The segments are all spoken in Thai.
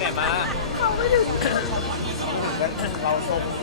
ไหนมาเราทรง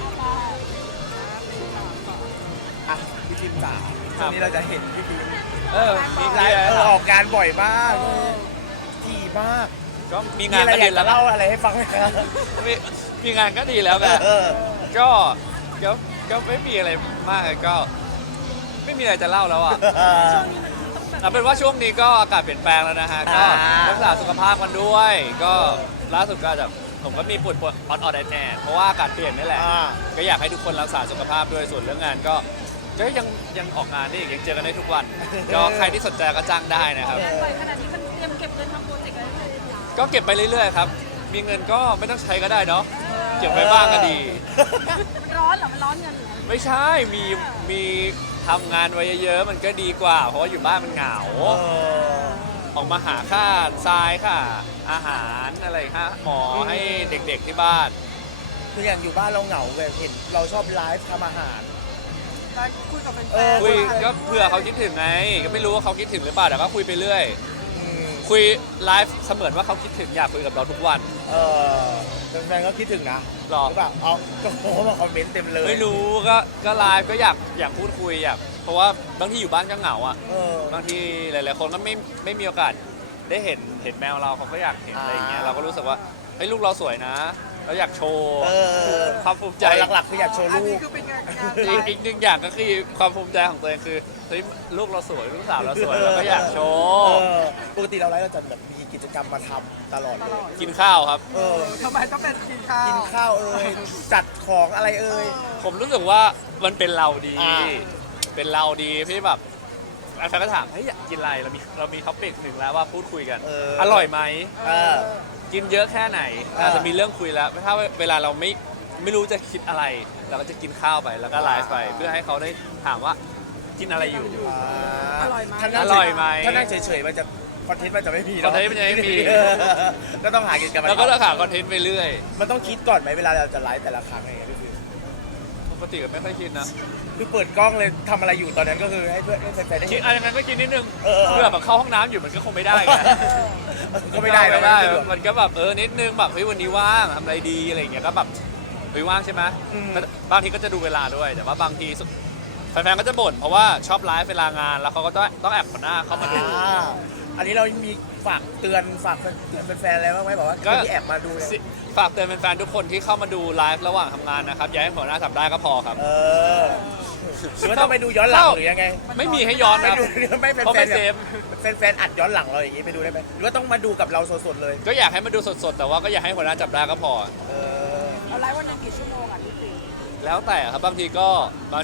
อ่ะพี่พิมจ๋าช่วงนี้เราจะเห็นพี่พิมมีไลฟ์ออกงานบ่อยมากดีมากก็มีงานก็ดีแล้วเล่าอะไรให้ฟังไหมครับมีงานก็ดีแล้วแบบก็ก็ไม่มีอะไรมากก็ไม่มีอะไรจะเล่าแล้วอ่ะเอาเป็นว่าช่วงนี้ก็อากาศเปลี่ยนแปลงแล้วนะฮะก็รักษาสุขภาพกันด้วย ก็ล่าสุดก็จะผมก็มีปวดออดแอดเพราะว่าอากาศเปลี่ยนนี่แหละก็อยากให้ทุกคนรักษาสุขภาพด้วยส่วนเรื่องงานก็ยังออกงานได้อีกยังเจอกันได้ทุกวัน ก็ใครที่สนใจก็จ้างได้นะครับขนาดนี้มันเตรียมเก็บเงินทำโปรเจกต์อะไรเลยก็เก็บไปเรื่อยๆครับมีเงินก็ไม่ต้องใช้ก็ได้เนาะเก็บไว้บ้างก็ดีมันร้อนเหรอมันร้อนเงินเหรอไม่ใช่มีทำงานไว้เยอะๆมันก็ดีกว่า เพราะว่าอยู่บ้านมันเหงาออกมาหาค่าทรายค่ะอาหารอะไรค่ะหมอให้เด็กๆที่บ้านคืออย่างอยู่บ้านเราเหงาแบบเห็นเราชอบไลฟ์ทำอาหารคุยกับแฟนคุยก็เผื่อเขาคิดถึงไงก็ไม่รู้ว่าเขาคิดถึงหรือเปล่าแต่ก็คุยไปเรื่อยคุยไลฟ์เสมือนว่าเขาคิดถึงอยากคุยกับเราทุกวันแฟนก็คิดถึงนะหรอแบบเอาก็โพสมาคอมเมนต์เต็มเลยไม่รู้ก็ไลฟ์ก็อยากพูดคุยเพราะว่าบางทีอยู่บ้านก็เหงาอ่ะบางทีหลายๆคนก็ไม่มีโอกาสได้เห็นแมวเราเขาก็อยากเห็นอะไรอย่างเงี้ยเราก็รู้สึกว่าเฮ้ยลูกเราสวยนะเราอยากโชว์ความภูมิใจหลักๆคืออยากโชว์ลูกอีกหนึ่งอย่างก็คือความภูมิใจของตัวเองคือเฮ้ยลูกเราสวยลูกสาวเราสวยเราก็อยากโชว์ปกติเราไลฟ์เราจะแบบมีกิจกรรมมาทำตลอดเลยกินข้าวครับทำไมต้องเป็นกินข้าวจัดของอะไรผมรู้สึกว่ามันเป็นเราดีเป็นเราดีพี่แบบแฟนก็ถามเฮ้ยอยากกินอะไรเรามีท็อปิกหนึ่งแล้วว่าพูดคุยกันอร่อยไหมกินเยอะแค่ไหนอาจจะมีเรื่องคุยแล้วถ้าเวลาเราไม่รู้จะคิดอะไรเราก็จะกินข้าวไปแล้วก็ไลฟ์ไปเพื่อให้เขาได้ถามว่ากินอะไรอยู่อร่อยไหมถ้านั่งเฉยๆมันจะคอนเทนต์มันจะไม่มีคอนเทนต์มันจะไม่มีก็ต้องหากิจกรรมแล้วก็ต้องหาคอนเทนต์ไปเรื่อยมันต้องคิดก่อนไหมเวลาเราจะไลฟ์แต่ละครั้งอะไรอย่างเงี้ยพี่ปกติก็ไม่ค่อยคิดนะคือเปิดกล้องเลยทำอะไรอยู่ตอนนั้นก็คือให้เพื่อนแฟนๆได้คิดอะไรก็คิดนิดนึงเพื่อแบบเข้าห้องน้ำอยู่มันก็คงไม่ได้ไงก็ไม่ได้มันก็แบบนิดนึงแบบเฮ้ยวันนี้ว่างทำอะไรดีอะไรอย่างเงี้ยก็แบบเฮ้ยว่างใช่ไหมบางทีก็จะดูเวลาด้วยแต่ว่าบางทีแฟนๆก็จะบ่นเพราะว่าชอบไลฟ์เวลางานแล้วเขาก็ต้องแอบหัวหน้าเข้ามาดูอันนี้เรามีฝากเตือนแฟนๆอะไรบ้างไหมบอกว่าที่แอบมาดูฝากเตือนแฟนๆทุกคนที่เข้ามาดูไลฟ์ระหว่างทำงานนะครับอย่าให้หัวหน้าจับได้ก็พอครับหรือว่าต้องไปดูย้อนหลังหรือยังไงไม่มีให้ย้อนครับไม่เป็นแฟนอัดย้อนหลังเราอย่างนี้ไปดูได้ไหมหรือว่าต้องมาดูกับเราสดๆเลยก็อยากให้มาดูสดๆแต่ว่าก็อยากให้หัวหน้าจับได้ก็พอเราไลฟ์วันนึงกี่ชั่วโมงอ่ะพี่ปิ๊งแล้วแต่ครับบางทีก็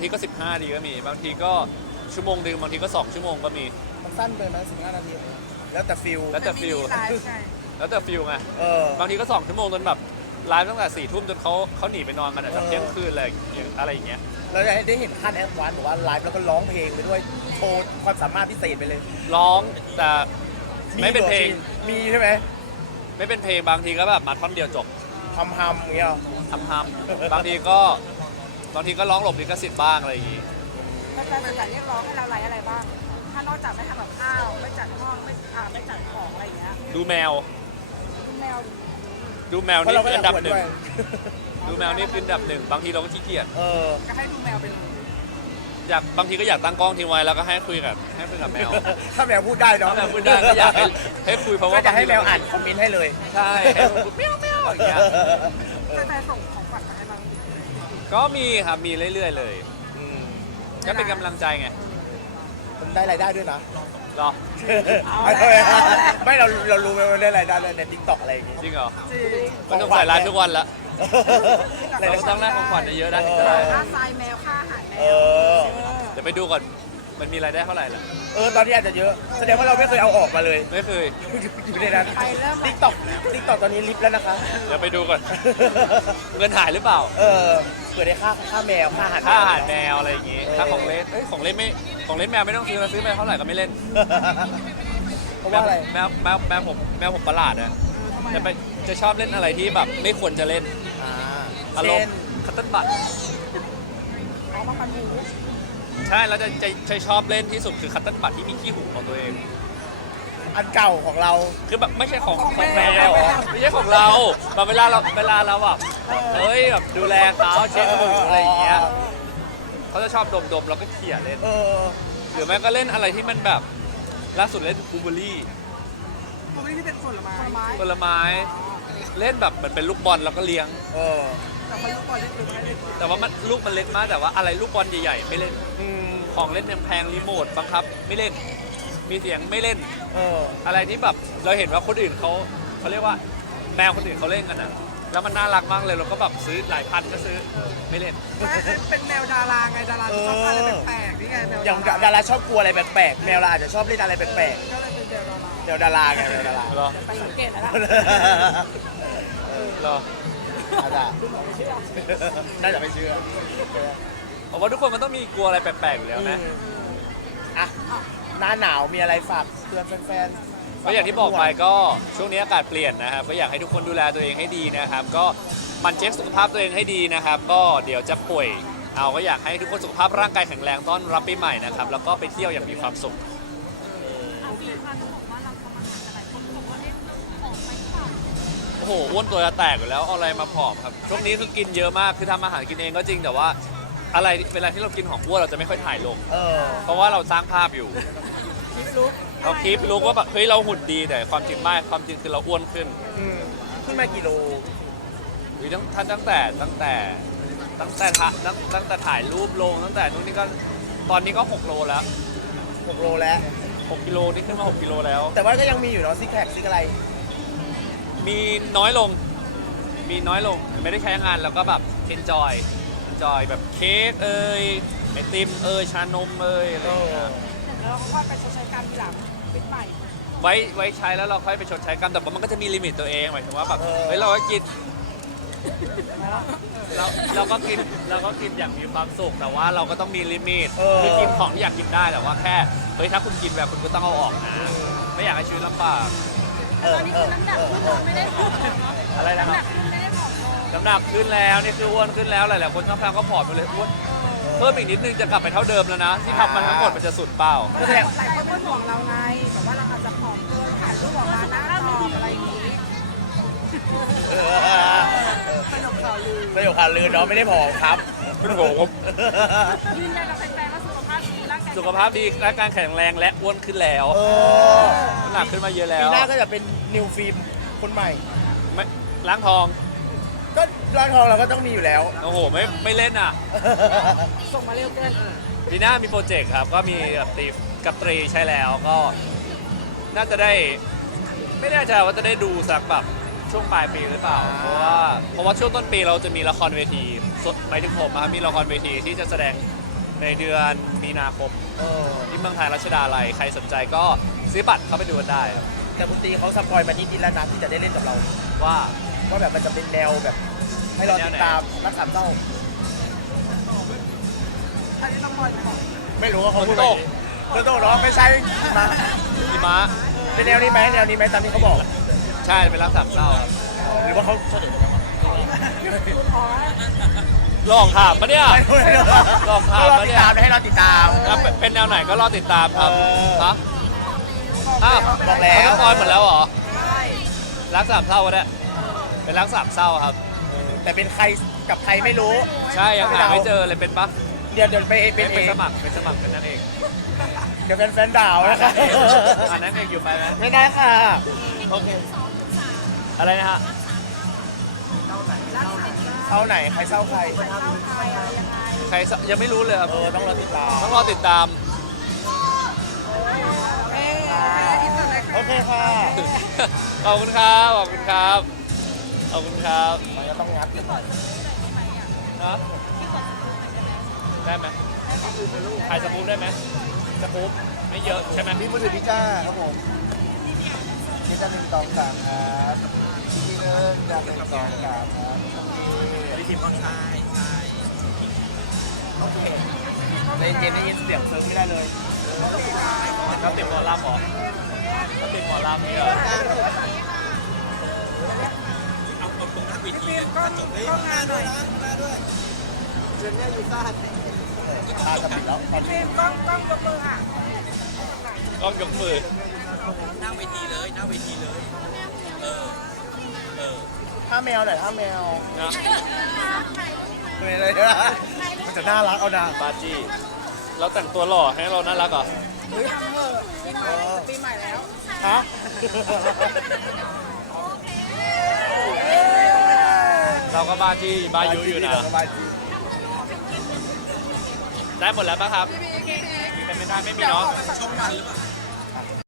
15นาทีก็มีบางทีก็ชั่วโมงนึงบางทีก็2ชั่วโมงก็มีมันสั้นไปไหม15นาทีแล้วแต่ฟิลแล้วแต่ฟิลไงบางทีก็2ชั่วโมงจนแบบไลฟ์ตั้งแต่4 ทุ่มจนเขาหนีไปนอนกันแบบเที่ยงคืนอะไรอย่างเงี้ยเราได้เห็นขั้นแอดวานซ์บอกว่าไลฟ์แล้วก็ร้องเพลงไปด้วยโชว์ความสามารถพิเศษไปเลยร้องแต่ไม่เป็นเพลงมีใช่ไหมไม่เป็นเพลงบางทีก็แบบมาท่อนเดียวจบทำอย่างเงี้ยทำบางทีก็ร้องหลบลิขสิทธิ์บ้างอะไรอย่างงี้แฟนๆจะเรียกร้องให้เราไลฟ์อะไรบ้างถ้านอกจากไม่ทำกับข้าวไม่จัดห้องไม่จัดของอะไรอย่างเงี้ยดูแมวนี่คืออันดับหนึ่งดูแมวนี่คืออันดับหนึ่งบางทีเราก็ขี้เกียจก็ให้ดูแมวเป็นบางทีก็อยากตั้งกล้องทิ้งไว้แล้วก็ให้คุยกับแมวถ้าแมวพูดได้เนาะถ้าแมวพูดได้ก็อยากให้คุยเพราะว่าจะให้แมวอ่านคอมเมนต์ให้เลยใช่ให้เมียวอย่างเงี้ยแฟนส่งของขวัญมาให้บ้างก็มีครับมีเรื่อยๆเลยก็เป็นกำลังใจไงมันได้รายได้ด้วยนะหรอไม่เรารู้ไหมว่าได้รายได้ใน TikTok อะไรอย่างงี้จริงเหรอก็ต้องใส่ร้านทุกวันละเราต้องได้ของขวัญเยอะๆนะค่าทรายแมวค่าอาหารแมวเดี๋ยวไปดูก่อนมันมีรายได้เท่าไหร่ล่ะตอนนี้อาจจะเยอะแสดงว่าเราไม่เคยเอาออกมาเลยไม่เคยอยู่ในนั้น TikTok ตอนนี้ลิฟต์แล้วนะคะเดี๋ยวไปดูก่อนเงินหายหรือเปล่าเกิดได้ค่าแมวค่าอาหารแมวอะไรอย่างงี้ค่าของเล่นของเล่นแมวไม่ต้องซื้อไปเท่าไหร่ก็ไม่เล่นเพราะว่าอะไรแมวผมประหลาดนะจะชอบเล่นอะไรที่แบบไม่ควรจะเล่นอารมณ์คัตเติ้ลบัตมาปันหูใช่แล้วจะชอบเล่นที่สุดคือคัตเติ้ลบัตที่มีขี้หูของตัวเองอันเก่าของเราคือแบบไม่ใช่ของแมวไม่ใช่ของเราแบบเวลาเราแบบเฮ้ยแบบดูแลเขาเช็ดมืออะไรอย่างเงี้ยเขาจะชอบดมๆเราก็เขี่ยเล่น หรือแม่ก็เล่นอะไรที่มันแบบล่าสุดเล่นบลูเบอร์รี่มันไม่ได้เป็นผลไม้ผลไม้เล่นแบบเหมือนเป็นลูกบอลแล้วก็เลี้ยงแต่มันลูกบอลเล็กๆไม่เล็กแต่ว่ามันลูกมันเล็กมากแต่ว่าอะไรลูกบอลใหญ่ๆไม่เล่นของเล่นแพงๆรีโมทบังคับไม่เล่นมีเสียงไม่เล่นอะไรที่แบบเราเห็นว่าคนอื่นเขาเรียกว่าแมวคนอื่นเขาเล่นกันอ่ะแล้วมันน่ารักมากเลยเราก็แบบซื้อหลายพันก็ซื้อไม่เล่นเป็นแมวดาราไงดาราชอบอะไรแปลกๆนี่ไงแมวอย่างดาราชอบกลัวอะไรแปลกๆแมวเราอาจจะชอบเล่นอะไรแปลกก็เลยเป็นแมวดาราๆแมวดาราไงแมวดาราเหรอไปสังเกตแล้วล่ะเหรออาจจะน่าจะไม่เชื่อผมว่าทุกคนมันต้องมีกลัวอะไรแปลกๆอยู่แล้วนะอ่ะหน้าหนาวมีอะไรฝากเตือนแฟนๆก็อย่างที่บอกไปก็ช่วงนี้อากาศเปลี่ยนนะครับก็อยากให้ทุกคนดูแลตัวเองให้ดีนะครับก็หมันเช็คสุขภาพตัวเองให้ดีนะครับก็เดี๋ยวจะป่วยเอาก็อยากให้ทุกคนสุขภาพร่างกายแข็งแรงต้อนรับปีใหม่นะครับแล้วก็ไปเที่ยวอย่างมีความสุขโอ้โหอ้วนตัวจะแตกอยู่แล้วเอาอะไรมาผอมครับช่วงนี้คือกินเยอะมากคือทำอาหารกินเองก็จริงแต่ว่าอะไรเวลาที่เรากินของอ้วนเราจะไม่ค่อยถ่ายลงเพราะว่าเราสร้างภาพอยู่ เราคิดรู้ว่าแบบเฮ้ยเราหุ่นดีแต่ความจริงไม่ความจริงคือเราอ้วนขึ้นขึ้นมากี่โลหรือตั้งแต่ถ่ายรูปลงตั้งแต่นู้นนี่ก็ตอนนี้ก็6 โลแล้ว 6 โลแล้ว 6 กิโลนี่ขึ้นมา6 กิโลแล้วแต่ว่าก็ยังมีอยู่เนาะซิกแพคซิกอะไรมีน้อยลงไม่ได้ใช้งานแล้วก็แบบ enjoy แบบเค้กไอติมชานมอะไรอย่างเงี้ยแล้วเราก็ไปชดใช้กรรมทีหลังเป็นใหม่ไว้ใช้แล้วเราค่อยไปชดใช้กรรมแต่ว่ามันก็จะมีลิมิตตัวเองหมายถึงว่าแบบเฮ้ยเราก็กินเราก็กินอย่างมีความสุขแต่ว่าเราก็ต้องมีลิมิตคือกินของที่อยากกินได้แต่ว่าแค่เฮ้ยถ้าคุณกินแบบคุณก็ต้องเอาออกนะไม่อยากให้ชีวิตลำบากตอนนี้คือน้ำหนักขึ้นเราไม่ได้ผอมเนาะอะไรนะครับน้ำหนักขึ้นไม่ได้ผอมลงน้ำหนักขึ้นแล้วนี่คืออ้วนขึ้นแล้วหลายๆคนข้างๆก็ผอมไปเลยอ้วนเพิ่มอีกนิดนึงจะกลับไปเท่าเดิมแล้วนะที่ทำมันทั้งหมดมันจะสุดเปล่าหลายคนเป็นห่วงเราไงแบบว่าเราอาจจะผอมเกินถ่ายรูปออกมาหน้าจออะไรอย่างนี้ขนมข่าวลือประโยคข่าวลือเนาะไม่ได้ผอมครับเป็นผมยืนยันกับแฟนๆว่าสุขภาพดีร่างกายสุขภาพดีร่างกายแข็งแรงและอ้วนขึ้นแล้วน้ำหนักขึ้นมาเยอะแล้ปีวหน้าก็จะเป็นนิวฟิล์มคนใหม่ไม่ล้างทองก็ร้านทองเราก็ต้องมีอยู่แล้วโอ้โหไม่เล่นอ่ะส่งมาเร็วเกินปีหน้ามีโปรเจกต์ครับก็มีกับตรีใช่แล้วก็น่าจะได้ไม่แน่ใจว่าจะได้ดูสักแบบช่วงปลายปีหรือเปล่าเพราะว่าช่วงต้นปีเราจะมีละครเวทีหมายถึงผมนะครับมีละครเวทีที่จะแสดงในเดือนมีนาคมที่เมืองไทยรัชดาลัยใครสนใจก็ซื้อบัตรเข้าไปดูกันได้ครับแต่คุณตีเขาสปอยมานิดๆแล้วนะที่จะได้เล่นกับเราว่าว่าแบบมันจะเป็นแนวแบบ ให้เราติดตามรักสามเศร้าอันนี้ต้องคอยบอกไม่รู้ว่าเขาพูดอะไรฝนตกเนาะไม่ใช่มาหิมะเป็นแนวนี้ไหมแนวนี้ไหมตามที่เขาบอกใช่เป็นรักสามเศร้าครับหรือว่าเขาเฉลยลองถามปะเนี่ย ลองถามก็รอปะติดเนี่ยตามให้เราติดตามแล้วเป็นแนวไหนก็รอติดตามครับ ฮะบอกแล้วเขาสปอยหมดแล้วเหรอใช่รักสามเศร้าก็ได้เป็นรักสามเศร้าครับแต่เป็นใครกับใครไม่รู้ใช่ยังหาไม่เจอเลยเป็นปะเดี๋ยวไปเป็นเอเป็นงสมัครเป็นนั่นเองเดี๋ยวแฟนๆด่าวนะคะอันนั้นเองอยู่ไปไหมไม่ได้ค่ะ โอเคอะไรนะฮะเศร้าไหนใครเศร้าใครเข้าใครอะไรยังไงใครยังไม่รู้เลยครับต้องรอติดตามต้องรอติดตามที่สุดเลยโอเคค่ะขอบคุณครับขอบคุณครับขอบคุณครับมันจะต้องงัดฮะได้ไหมถ่ายสกู๊ปได้ไหมสกู๊ปไม่เยอะใช่ไหมพี่มือถือพี่จ้าครับผมพี่จ้า1 2 3ครับพี่เดินจ้า1 2 3ครับพี่ทีมออนไลน์ใช่โอเคในเกมได้ยินเสียงเซิร์ฟไม่ได้เลยเขาติดหมอลำเหรอเขาติดหมอลำนี่เหรอพี่ฟิล์มกล้องงานหน่อยตาจะปิดแล้วตอนพี่นี้ฟิล์มกล้องยกมืออ่ะกล้องยกมือหน้าเวทีเลยหน้าเวทีเลย เออ เออถ้าแมวหน่อยถ้าแมวนะเป็นอะไรมันจะน่ารักเอานะปาจี้เราแต่งตัวหล่อให้เราน่ารักเหรอเฮ้ยทำเถอะปีใหม่แล้วฮะเราก็บ้าจี้บ้ายุอยู่นะ ได้หมดแล้วปะครับมีใครไม่ได้ไม่มีเนาะช่องวันหรือเปล่า